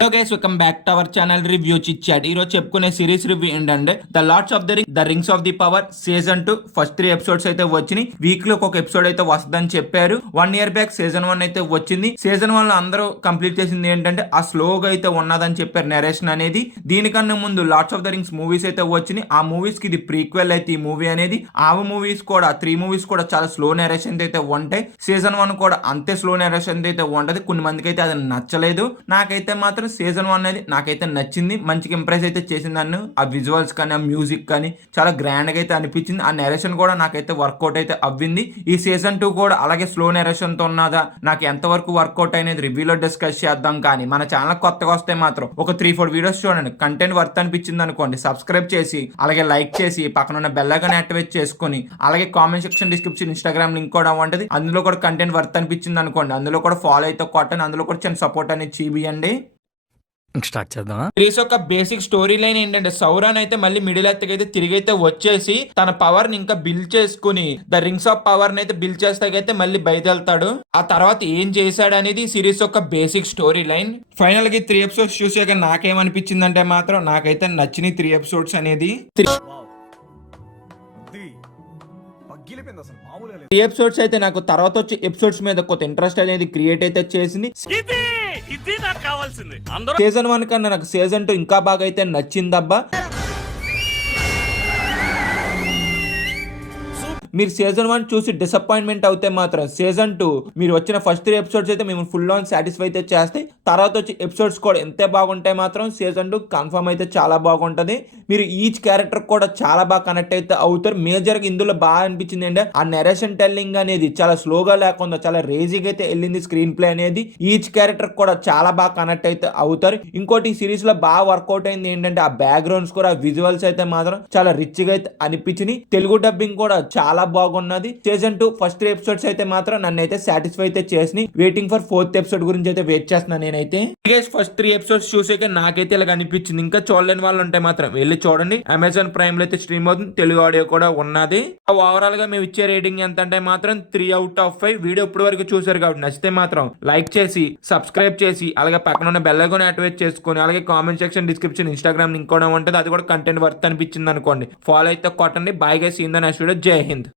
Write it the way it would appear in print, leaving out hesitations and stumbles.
Hello guys, welcome back to our channel review chit chat. ఈ రోజు చెప్పుకునే series review ఏంటంటే the Lords of the Rings of the Power season 2 first 3 episodes అయితే వచ్చినాయి. Week లో ఒక ఎపిసోడ్ అయితే వస్తుందని చెప్పారు. 1 year బ్యాక్ సీజన్ 1 అయితే వచ్చింది. సీజన్ 1 లో అందరూ కంప్లీట్ చేసింది ఏంటంటే ఆ స్లోగా అయితే ఉన్నదని చెప్పారు నెరేషన్ అనేది. దీనికన్నా ముందు Lords of the Rings movies అయితే వచ్చినాయి. ఆ మూవీస్ కి ఇది ప్రీక్వెల్ అయితే ఈ మూవీ అనేది. ఆ మూవీస్ కూడా 3 మూవీస్ కూడా చాలా స్లో నెరేషన్ అయితే ఉంటాయి. సీజన్ 1 కూడా అంతే స్లో నెరేషన్ అయితే ఉంటది. కొన్ని మందికి అయితే అది నచ్చలేదు. నాకైతే మాత్రం సీజన్ 1 అనేది నాకైతే నచ్చింది. మంచిగా ఇంప్రెస్ అయితే చేసింది నన్ను. ఆ విజువల్స్ కానీ ఆ మ్యూజిక్ కానీ చాలా గ్రాండ్ గా అయితే అనిపించింది. ఆ నెరేషన్ కూడా నాకైతే వర్కౌట్ అయితే అవ్వింది. ఈ సీజన్ 2 కూడా అలాగే స్లో నెరేషన్ తో ఉన్నదా, నాకు ఎంతవరకు వర్కౌట్ అనేది రివ్యూలో డిస్కస్ చేద్దాం. కానీ మన ఛానల్ కొత్తగా వస్తే మాత్రం ఒక 3-4 వీడియోస్ చూడండి. కంటెంట్ వర్త్ అనిపించింది అనుకోండి, సబ్స్క్రైబ్ చేసి అలాగే లైక్ చేసి పక్కన ఉన్న బెల్ ఐకాన్ యాక్టివేట్ చేసుకొని అలాగే comment section description Instagram link కూడా ఉంటుంది. అందులో కూడా కంటెంట్ వర్త్ అనిపించింది అనుకోండి, అందులో కూడా ఫాలో అయితే కొట్టండి. అందులో కూడా చిన్న సపోర్ట్ అనేది చూపియండి. స్టార్ట్ చేద్దామా? సిరీస్ యొక్క బేసిక్ స్టోరీ లైన్ ఏంటంటే సౌరాన్ అయితే మళ్ళీ మిడిల్ ఎర్త్ అయితే తిరిగి అయితే వచ్చేసి తన పవర్ ని ఇంకా బిల్డ్ చేసుకుని ద రింగ్స్ ఆఫ్ పవర్ ని అయితే బిల్డ్ చేస్తాకైతే మళ్ళీ బయటెళ్తాడు. ఆ తర్వాత ఏం చేశాడు అనేది సిరీస్ యొక్క బేసిక్ స్టోరీ లైన్. ఫైనల్ గా 3 ఎపిసోడ్స్ చూసాక నాకేమనిపించింది అంటే మాత్రం నాకైతే నచ్చిన 3 ఎపిసోడ్స్ అనేది 3 ఎపిసోడ్స్ అయితే నాకు తర్వాత వచ్చే ఎపిసోడ్స్ మీద కొత్త ఇంట్రెస్ట్ అనేది క్రియేట్ అయితే చేసింది. సీజన్ 1 కన్నా నాకు సీజన్ 2 ఇంకా బాగా అయితే నచ్చిందబ్బా. మీరు సీజన్ 1 చూసి డిసప్పాయింట్మెంట్ అవుతే మాత్రం సీజన్ 2 మీరు వచ్చిన ఫస్ట్ 3 ఎపిసోడ్స్ అయితే మేము ఫుల్ ఆన్ సాటిస్ఫై అయితే చేస్తాయి. తర్వాత వచ్చి ఎపిసోడ్స్ కూడా ఎంతే బాగుంటాయి మాత్రం సీజన్ 2 కన్ఫర్మ్ అయితే చాలా బాగుంటది. మీరు ఈచ్ క్యారెక్టర్ కూడా చాలా బాగా కనెక్ట్ అయితే అవుతారు. మేజర్ గా ఇందులో బాగా అనిపించింది అంటే ఆ నెరేషన్ టెల్లింగ్ అనేది చాలా స్లోగా లేకుండా చాలా రేజీగా అయితే వెళ్ళింది. స్క్రీన్ ప్లే అనేది ఈచ్ క్యారెక్టర్ కూడా చాలా బాగా కనెక్ట్ అయితే అవుతారు. ఇంకోటి ఈ సిరీస్ లో బాగా వర్కౌట్ అయింది ఏంటంటే ఆ బ్యాక్గ్రౌండ్స్ కూడా విజువల్స్ అయితే మాత్రం చాలా రిచ్ గా అయితే అనిపించినాయి. తెలుగు డబ్బింగ్ కూడా చాలా బాగున్నది. సీజన్ 2 ఫస్ట్ 3 ఎపిసోడ్స్ అయితే మాత్రం నన్ను అయితే సాటిస్ఫై అయితే చేసి వెయిటింగ్ ఫర్ 4th ఎపిసోడ్ గురించి అయితే వెయిట్ చేస్తున్నాను నేనైతే. ఫస్ట్ 3 ఎపిసోడ్స్ చూసాక నాకైతే ఇలా అనిపించింది. ఇంకా చూడలేని వాళ్ళు ఉంటే మాత్రం వెళ్ళి చూడండి. అమెజాన్ ప్రైమ్ లో అయితే స్ట్రీమ్ అవుతుంది, తెలుగు ఆడియో కూడా ఉన్నది. ఓవరాల్ గా మేము ఇచ్చే రేటింగ్ ఎంత అంటే మాత్రం 3 out of 5. వీడియో ఇప్పటి వరకు చూసారు కాబట్టి నచ్చితే మాత్రం లైక్ చేసి సబ్స్క్రైబ్ చేసి అలాగే పక్కన ఉన్న బెల్ ఐకాన్ యాక్టివేట్ చేసుకొని అలాగే comment section description Instagram link కూడా ఉంటుంది. అది కూడా కంటెంట్ వర్త్ అనిపించింది అనుకోండి, ఫాలో అయితే కొట్టండి. Bye guys, see you in the next video. జై హింద్.